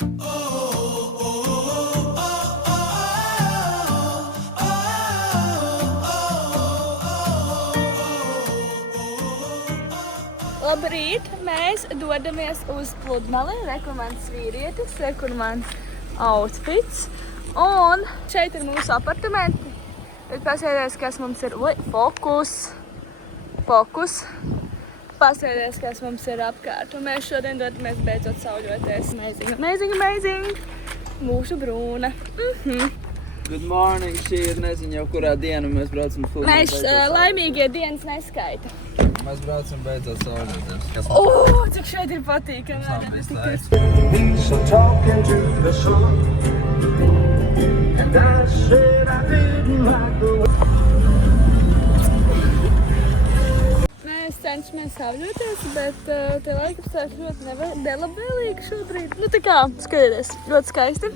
Labrīt, mēs dodamies uz pludmali, rekur mans vīrietis, rekur mans outfits. Un šeit ir mūsu apartamenti. Bet pasēdies, kas mums ir, fokus. Pasēdies, kas mums ir apkārt. Un mēs šodien dodamies beidzot sauļoties. Amazing. Mūsu brūna. Good morning, šī ir nezinu jau kurā diena mēs braucam pludmali. Mēs laimīgie dienas neskaita. Mēs braucam beidzot sauļoties. Cik šeit ir patīkami. So talking to the sun, and I said I didn't like the way. Mēs cenšamies sauļoties, bet te laikapstākļi ļoti nelabvēlīgi šobrīd. Nu tā kā, skatieties, ļoti skaisti.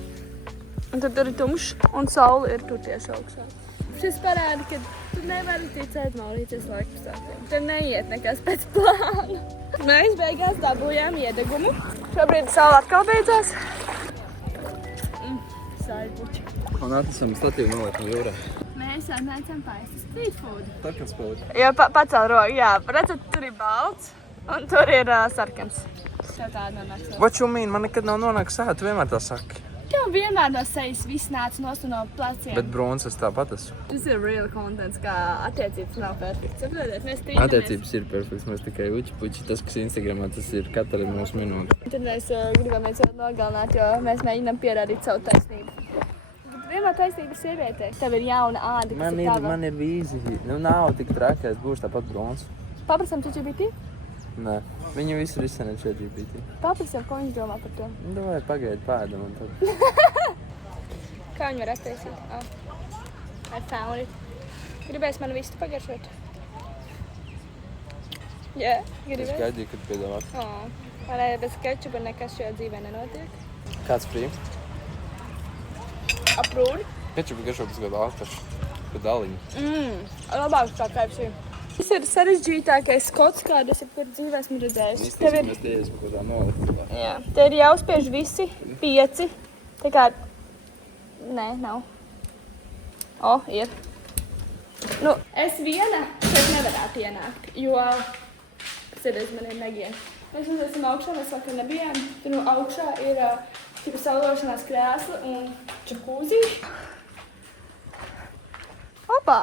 Un tad ir tumšs un saule ir tur tieši augšā. Šis parāda, ka tu nevari ticēt Maurīcijas laikapstākļiem. Tur neiet nekas pēc plāna. Mēs beigās dabūjām iedegumu. Šobrīd saule atkal beidzās. Saibuči. Un atnesam statīvu noliekam jūrā. Mēs atnācam paēst street food. Tā kāds paliek? Jā, pacēl roku, jā. Redzat, tur ir balts un tur ir sarkans. Tev tāda nonāks. What you mean? Man nekad nav nonāks sāta, tu vienmēr tā saki. Tev vienmēr no sejas viss nāca no pleciem. Bet brūns es tāpat esmu. Tas ir real contents, kā attiecības nav perfekts. Saprotiet, mēs strīdamies. Attiecības ir perfekts, mēs tikai uči-puči. Tas, kas Instagramā, tas ir katra mūsu minūte. Tad mēs gribam viens otru nogalināt, jo mēs mēģinām pierādīt savu taisnību. Bet vienmēr taisnība ir sievietei. Tev ir jauna āda, kas ir tava. Man ir vīzija. Nu, nav tik traki, es būšu tāpat brūns. Paprasam ChatGPT? Nē. Viņi visi ir izsanēt ChatGPT. Paprasam, ko viņš domā par to. Nu, vai pagaidi pēdam un tad. Kā viņi var attaisīt? I found it. Gribēs manu vistu pagaršot? Jā, gribēs. Es gaidīju, kad piedāvāt. Vai bez kečupa nekas šajā dzīvē nenotiek? Kāds frī? Aprūdi? Kečupi garšo pēc kāda ātaša. Pēc daliņa. Labāks kā KFC. Tas ir sarežģītākais skots, kādu es jebkur dzīvē esmu redzējis. Īstenībā mēs tie esam kaut kā nolikt. Jā. Te ir jāuzspiež visi 5. Tā kā... Nē, nav. Ir. Nu, es viena šeit nevarētu ienākt, jo... Sēdies, man ir negiena. Mēs esam augšā, mēs vakar nebijām. Tur augšā ir sauļošanās krēsla un džakūzi. Opā!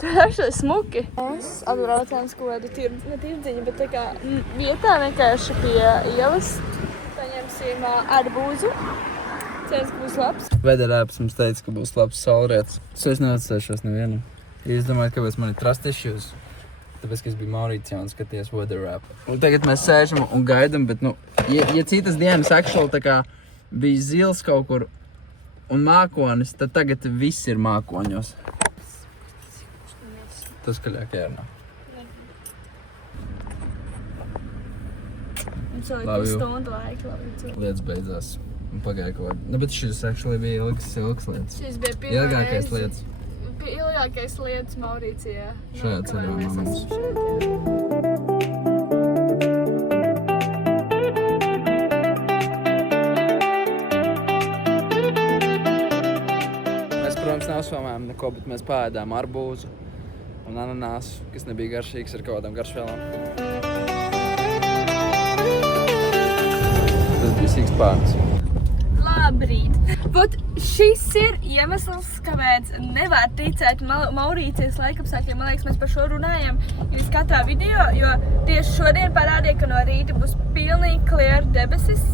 Tur ir šeit smuki. Mēs atbraucām kaut kādu tirdziņu, bet tā kā vietā vienkārši pie ielas paņemsim arbūzu. Cerams, ka būs labs. Vedarēps mums teica, ka būs labs saulrietis. Es neatsēšos nevienam. Ja es domāju, kāpēc man ir trust issues, tāpēc, ka es biju Maurīcijā un skatījos Weather App. Un tagad mēs sēžam un gaidam, bet, ja citas dienas actually tā kā bija zils kaut kur un mākonis, tad tagad viss ir mākoņos. Tas skaļāk jārunā. Mums vēl ir stundu laika. Lietas beidzās. Un pagāja kaut kā. Bet šis actually bija ilgas lietas. Šis bija pirmais. Ilgākais lietas. Ilgākais lietas Maurīcijā. Šajā ceļojumā mums. Mēs, protams, neuzfilmējām neko, bet mēs paēdām arbūzu un ananāsu, kas nebija garšīgs ar kaut kādām garšvielām. Tas bija sīks pārnes. Labrīt! Būt šis ir iemesls, kāpēc nevar ticēt Maurīcijas laikapstākļiem. Man liekas, mēs par šo runājam jau katrā video, jo tieši šodien parādīja, ka no rīta būs pilnīgi clear debesis,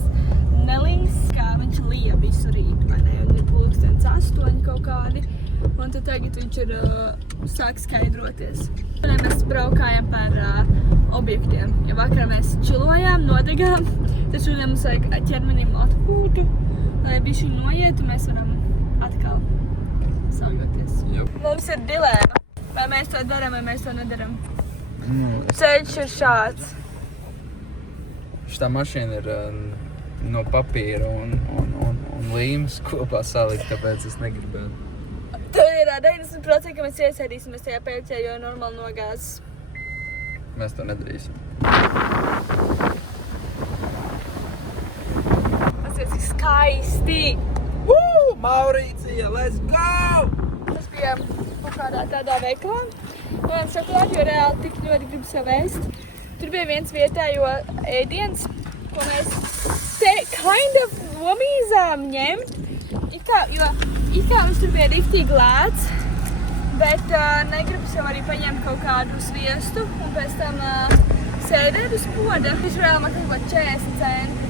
nelīs, kā viņš lija visu rītu, vai ne? Un ir pulkstens 8 kaut kādi, un tad tagad viņš ir sāk skaidroties. Mēs braukājam par objektiem, jo vakarā mēs čilojām, nodegām, tad šodien mums vajag ķermenim atpūtu. Lai bišķi noiet, un mēs varam atkal sauļoties. Mums ir dilēma. Vai mēs to darām, vai mēs to nedaram. Ceļš ir šāds. Šitā mašīna ir no papīra un līmes kopā salikt, tāpēc es negribētu. Tur ir 90%, ka mēs iesēdīsimies tajā pēļķē, jo normāli nogāzes. Mēs to nedarīsim. skaisti. Maurīcija, let's go! Mēs bijām kaut kādā tādā veikalā. Un šokolādi, jo reāli tik ļoti gribu sev ēst. Tur bija viens vietējo ēdiens, ko mēs te kind of nomīzām ņemt. Jo mums tur bija riktīgi lēts, bet negribu sev arī paņemt kaut kādu sviestu un pēc tam sēdēt uz poda. Viņš reāli man kaut ko 40 centi.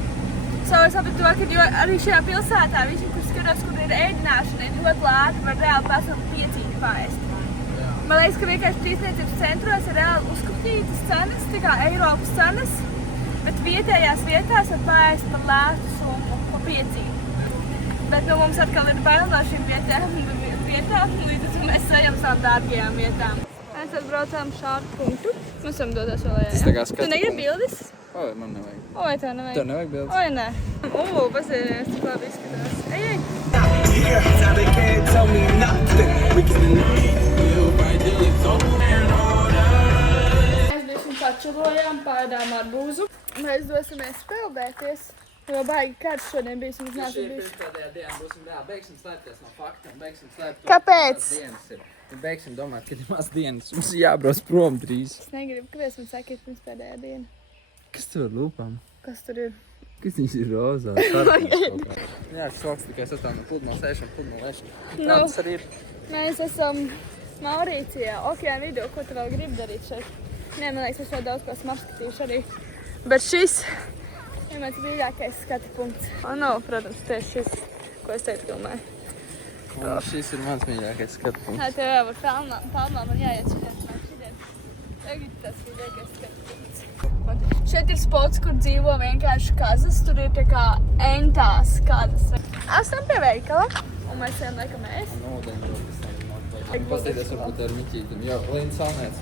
Es sapratu to, ka jo arī šajā pilsētā visi, kur skatās, kur ir ēdināšana, ir ļoti lēti, var reāli personu piecīgi paēst. Man liekas, ka vienkārši tīrniecības centros ir reāli uzskatītas cenas, tā kā Eiropas cenas, bet vietējās vietās var paēst par lētu summu, pa piecīgi. Bet mums atkal ir bail no šīm vietām, līdz ar to mēs ejam savām dārgajām vietām. Mēs atbraucām šādu punktu. Mēs varam doties vēl ejā. Tas tā kā skatu Tu negribi bildes? Oi, man nevajag. Oi, tev nevajag. Tev nevajag bildes? Oi, nē. Pasēdies, cik labi izskatās. Ej! Yeah, now they can't tell me nothing. We can Mēs bišķiņ pačalojām, pārēdām arbūzu. Mēs dosimies peldēties, jo baigi karš šodien bijis, mums neesam bijuši. Pēdējā dienā būsim, beigsim slēpties no faktiem, beigsim slēpt to, Kāpēc? kādas dienas ir. Beigsim domāt, ka ir maz dienas, mums ir jābrauc prom drīz. Es negribu, kāpēc man saka, ir pirms pēdējā diena. Kas tur ar lūpām? Kas tur ir? Kas viņš ir rozā? Sarkans. Jā, šis tikai sastāv no pludmales ēšana, pludmales ēšana. Kā tas arī ir? Mēs esam Maurīcijā, okeāna vidū, ko tu vēl gribi darīt šeit? Nē, man liekas, es vēl daudz ko esmu apskatījuši arī. Bet šis ir mans mīļākais skatu punkts. Protams, tieši šis, ko es teicu filmē. Un šis ir mans mīļākais skatu punkts. Tev jau var palmā man jāiet šitiem. Tagad tas ir liekais skatu punkts. Šeit ir spots, kur dzīvo vienkārši kazas. Tur ir tā kā entās kazas. Esam pie veikala, un mēs ejam liekam ēst. Un ūdeņi rokas tam notvērts. Pastīties varbūt ar Miķītim. Jo, Līna Salniec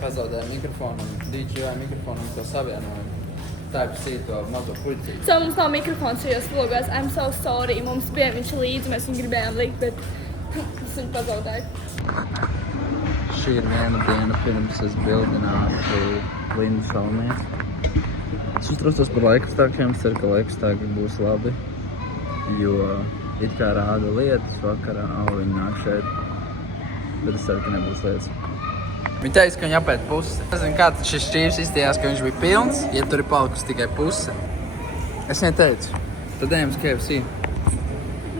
pazaudēja mikrofonu un DJI mikrofonu un to savienojumu. Type-C to mazo puļcīti. Mums nav mikrofons šajos vlogos. I'm so sorry. Mums bija viņš līdzi, mēs viņu gribējām likt, bet es viņu pazaudēju. Šī ir viena diena pirms es bildinātu Līnu Salnieci. Es uztraucos par laikapstākļiem, ceru, ka laikapstākļi būs labi, jo it kā rāda lietas vakarā, viņi nāk šeit, bet es ceru, ka nebūs lietas. Viņi teica, ka viņi apēd pusi. Es nezinu, kā šis šķīvs izstījās, ka viņš bija pilns, ja tur ir palikusi tikai puse. Es viņai teicu, tad ejam uz KFC.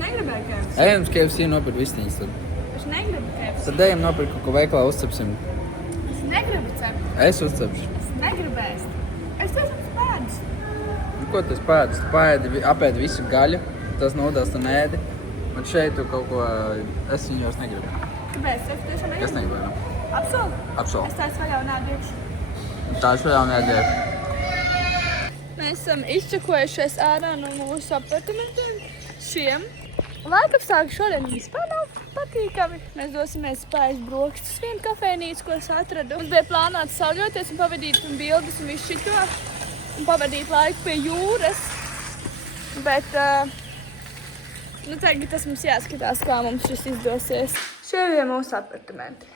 Negribēju KFC. Ejam uz KFC un nopirkt vistiņas tad. Es negribu KFC. Tad ejam nopirkt kaut ko veikalā, uzcepsim. Es negribu cept. Es uzcepšu. Es negribu ēst. Es esmu spēdis. Ko tu spēdis? Tu paēdi, apēdi visu gaļu, tas nodās tu nēdi. Un šeit tu kaut ko, es viņu vairs negribu. Kāpēc? Es tiešām negribu. Es negribu. Apsolu? Apsolu. Es taisu vēl jau nēdiekšu. Tā es vēl jau nedēļu. Mēs esam izčakojušies ārā no mūsu apartamentiem šiem. Laikapstākļi šodien vispār nav patīkami. Mēs dosimies spējas brokastus vienu kafejnīcu, ko es atradu. Mums bija plānots sauļoties un pavadīt bildes un visu šito. Un pavadīt laiku pie jūras. Bet, tagad tas mums jāskatās, kā mums šis izdosies. Šie ir mūsu apartamenti.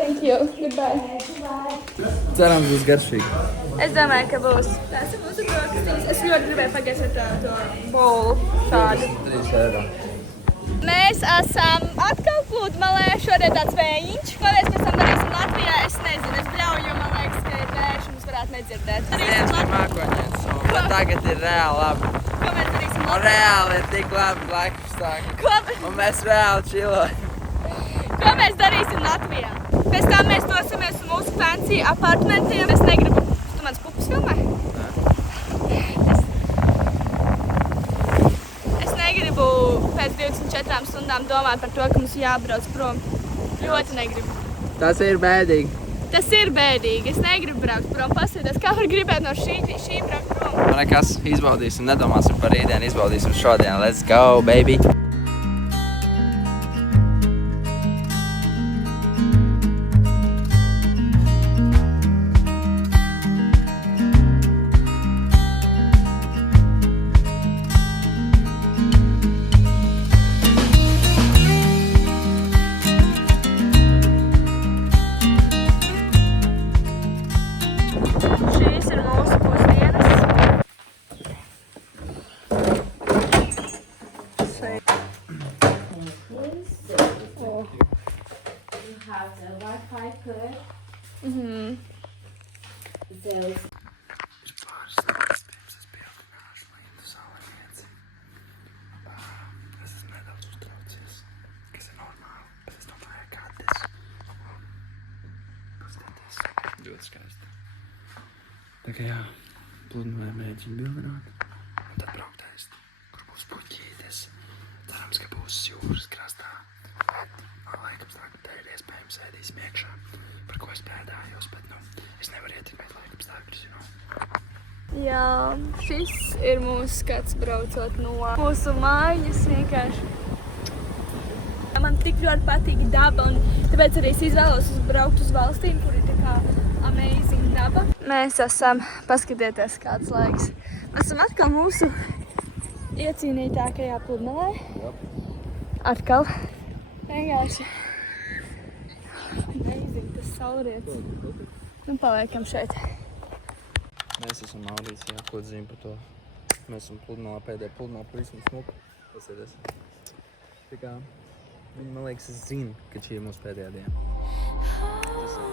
Thank you. Goodbye. Cerams, būs garšīgi. Es domāju, ka būs. Tās ir mūsu brokastītes. Es ļoti gribēju pagaisīt to bolu šādu. 3 eiro. Mēs esam atkal pludmalē. Šodien tāds vējiņš. Ko mēs pēc tam darīsim Latvijā? Es nezinu. Es bļauju, jo man liekas, ka ir vējš un mums varētu nedzirdēt. Viens ir mākoņiets, bet tagad ir reāli labi. Ko mēs darīsim Un Latvijā? reāli ir tik labi laikapstākļi. Ko, Un mēs reāli čilojam. ko mēs darīsim Latvijā? Pēc tam mēs dosimies uz mūsu fancy apartamentiem. Es negribu... Tu mans pupas filmē? Es negribu pēc 24 stundām domāt par to, ka mums jābrauc prom. Ļoti negribu. Tas ir bēdīgi. Tas ir bēdīgi. Es negribu braukt prom. Paskaties, kā var gribēt no šī braukt prom. Man nekas izbaudīsim, nedomāsim par rītdienu, izbaudīsim šodien. Let's go, baby! Šīs ir mūsu pusdienas. Zeus. Pāris stundas pirms es pieaugināšu Lindu Salanieci. Es esmu nedaudz uztraucies, kas ir normāli, bet es domāju, kādas. Paskaties, ļoti skaisti. Tā kā jā, pludmalē mēģinu bildināt, un tad braukt ēst, kur būs puķītes. Cerams, ka būs jūras krastā. Laikam stāvim te ir iespējams ēdīsim iekšā, par ko es pēdājos, bet es nevaru ietekmēt laikam stāvības, Jā, šis ir mūsu skats braucot no mūsu mājas vienkārši. Man tik ļoti patīk daba, un tāpēc arī es izvēlos braukt uz valstīm, kur ir tā kā amazing daba. Mēs esam, paskatieties kāds laiks, mēs esam atkal mūsu iecīnītākajā pludmalē. Atkal. Vienkārši. Amazing, tas saulrietis. Nu, paliekam šeit. Mēs esam Maurīcijā, ko zīm par to. Mēs esam pludmalā, pēdējā pludmalā, pavisam smuka. Pasieties. Tā kā, viņi, man liekas, zina, ka šī ir mūsu pēdējā diena. Tas ir.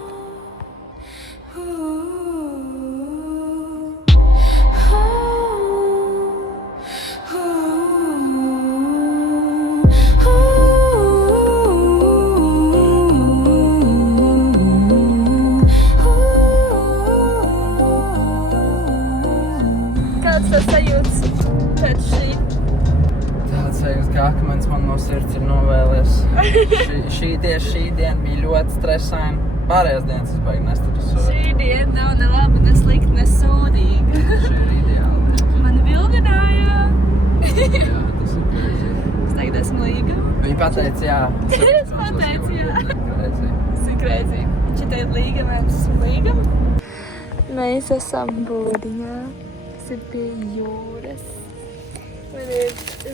Kāds tas sajūts pēc šī? Tāds sajūts, ka akmens man no sirds ir novēlies. šī diena bija ļoti stresaina. Pārējās dienas es baigi nestresoju. Šī diena nav ne laba, ne slikta, ne sūdīga. Šī ir ideāla. Mani vildināja. Jā, tas ir crazy. Es tagad esmu līga. Viņa pateica jā. Es pateicu jā. Crazy. Tas ir crazy. Šitā ir līga, mēs esam līga. Mēs esam Būdiņā. Tas ir pie jūras. Man ir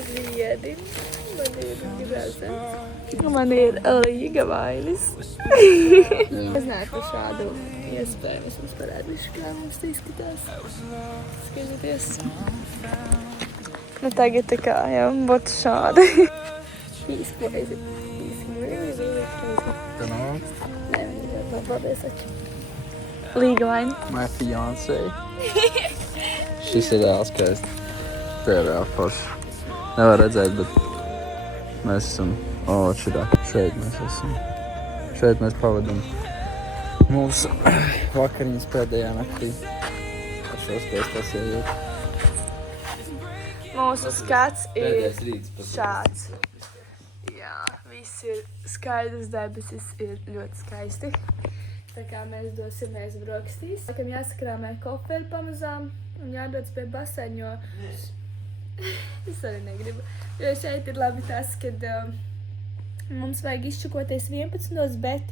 ziedi. Man ir grezens. Man ir līga vainis. Es neesmu par šādu iespēju. Es jums parādīšu, kā mums tā izskatās. Skatieties. Nu tagad tā kā jau būtu šādi. He's crazy. He's really crazy. Tu no? Nē, viņa jau paldies taču. Līga vaina. My fiancé. Šis ir reāls skaisti. Tā ir reāli forši. Nevar redzēt, bet mēs esam, šeit mēs esam. Šeit mēs pavadam mūsu vakariņas pēdējā naktī. Ar šo skaistās iejūt. Mūsu skats ir rīts. šāds. Jā, viss ir skaidrs, debesis ir ļoti skaisti. Tā kā mēs dosimies brokastīs. Laikam jāsakrāmē koferi pamazām un jādodas pie baseņa, jo es arī negribu. Jo šeit ir labi tas, kad mums vajag izčukoties 11, bet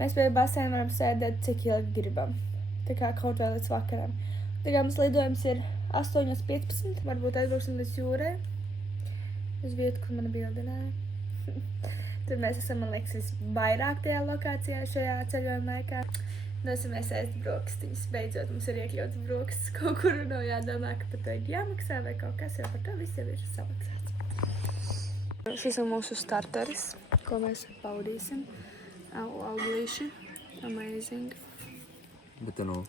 mēs pie baseņa varam sēdēt cik ilgi gribam. Tā kā kaut vēl līdz vakaram. Tā kā mums lidojums ir 8:15, varbūt aizbrauksim līdz jūrai. Uz vietu, kur mana bildināja. Tur mēs esam, man liekas, visvairāk tajā lokācijā šajā ceļojuma laikā. Dosimies ēst brokastiņas. Beidzot, mums ir iekļauts brokastis kaut kur, nav jādomā, ka par to ir jāmaksā vai kaut kas, jo par to viss jau ir samaksāts. Šis ir mūsu starteris, ko mēs baudīsim. Auglīši. Amazing. Bet te no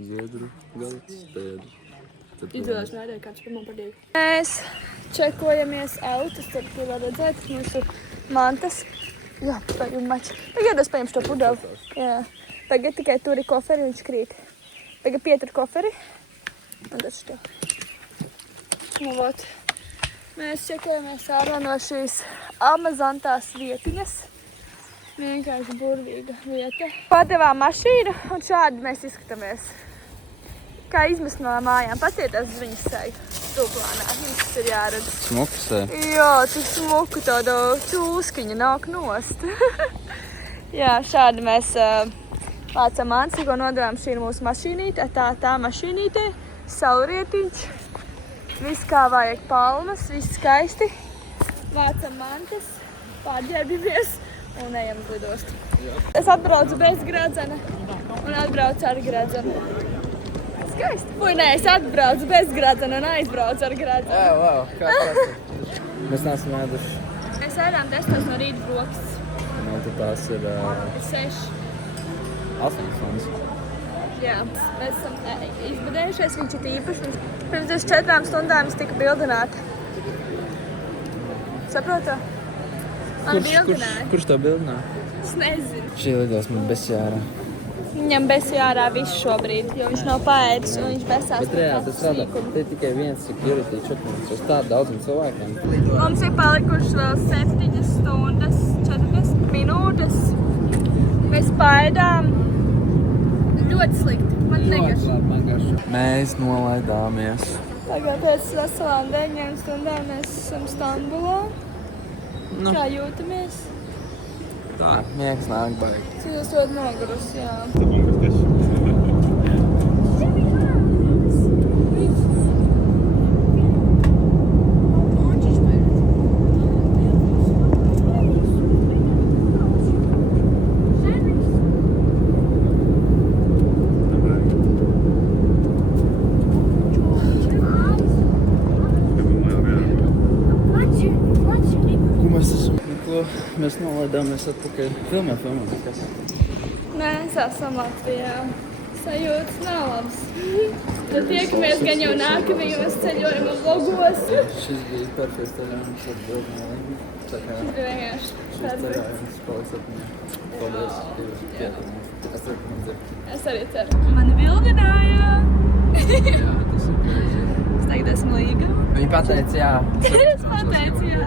ziedru galds, te ir. Izvēlēs mērē, kāds par man patīk. Mēs čekojamies autus, tad tu var redzēt mūsu mantas. Jā, pagaidām mači. Tagad es paņemšu to pudeli. Jā. Tagad tikai turi koferi un viņš krīt. Tagad pietur koferi. Un tas šito. Nu, vot. Mēs čekojamies ārā no šīs amazantās vietiņas. Vienkārši burvīga vieta. Padevām mašīnu un šādi mēs izskatāmies. Kā izmest no mājām. Pasieties uz viņas seju. Tūplānā. Jums tas ir jāredz. Smuka seja. Jā, tu smuku tādu čūskiņu nāk nost. Jā, šādi mēs vācam mantas, ko nodevām. Šī ir mūsu mašīnīte. Tā mašīnīte. Saulrietiņš. Viss kā vajag palmas, viss skaisti. Vācam mantas, pārģērbimies un ejam uz lidostu. Es atbraucu bez gradzena un atbraucu ar gradzenu. Skaisti. Fui, nē, es atbraucu bez gradzena un aizbraucu ar gradzenu. Wow, kā tas ir? Mēs neesam ēduši. Mēs ēdām 10 no rīta brokastis. Nu, tad tās ir... Ir 6. 8 stundas. Jā, mēs esam izbudējušies, viņš ir īpaši. Pirms 4 stundām es tiku bildināta. Saprotu? Man bildināja. Kurš to bildināja? Es nezinu. Šī lidosma besjārā. Viņam besī ārā viss šobrīd, jo viņš nav paēdis un viņš besās. Bet reāli tas strādā. Te ir tikai viens security četnums uz tādu daudzum cilvēkiem. Mums ir palikušas vēl 7 stundas, 40 minūtes. Mēs paēdām ļoti slikti. Man negaršo. Mēs nolaidāmies. Tagad pēc veselām 9 stundām mēs esam Stambulā. Nu. Kā jūtamies? Tā, miegs nāk baigi. Es ļoti nogurusi, jā. Mēs nolaidāmies atpakaļ. Filmē. Kas? Mēs esam Latvijā. Sajūtas nav labas. Tad tiekamies gan jau nākamajos ceļojuma vlogos. Šis bija perfekts ceļojums ar Bildu. Šis bija vienkārši Šis perfekts. ceļojums paliks atmiņā. Paldies, ka jūs pietāmies. Es ceru, ka man dzird. Es arī ceru. Mani bildināja. Jā, tas ir pareizi. Es tagad esmu līga. Viņa pateica jā. Es pateicu jā.